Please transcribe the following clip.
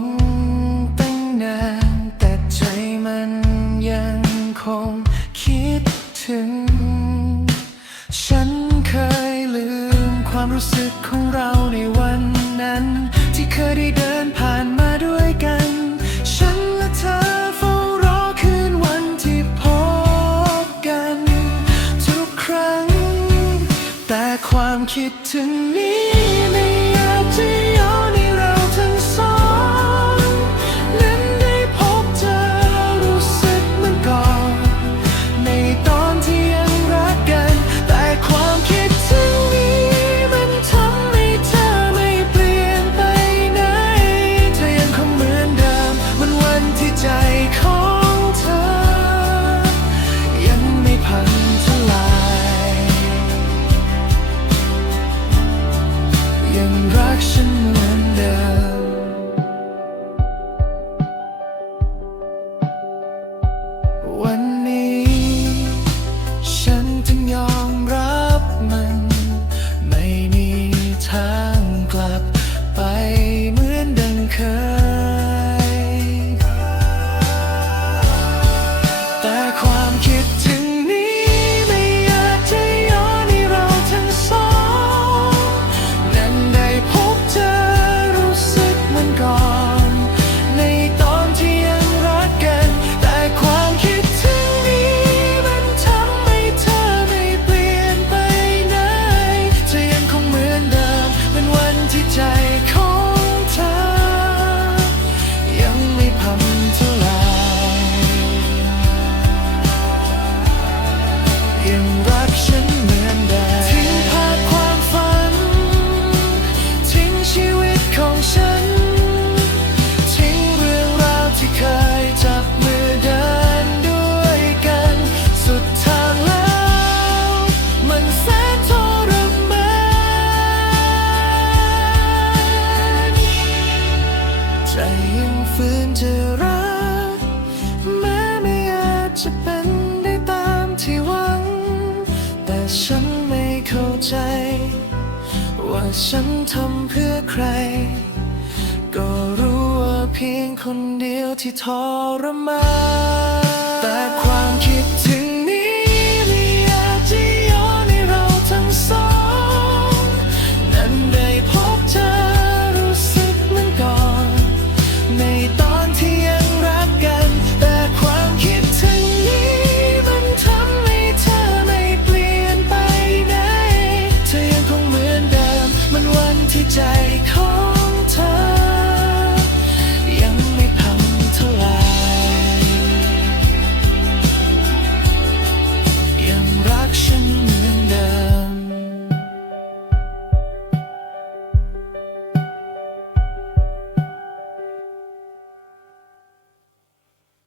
งตั้งนานแต่ใจมันยังคงคิดถึง ฉันเคยลืมความรู้สึกของเราในวันนั้น ที่เคยได้เดินผ่านมาด้วยกัน ฉันและเธอเฝ้ารอคืนวันที่พบกัน ทุกครั้ง แต่ความคิดถึงนี้ ยั ฝืนจะรักแม้ไม่อาจจะเป็นได้ตามที่หวัง แต่ฉันไม่เข้าใจ ว่าฉันทำเพื่อใคร ก็รู้ว่าเพียงคนเดียวที่ทรมานแต่ความคิด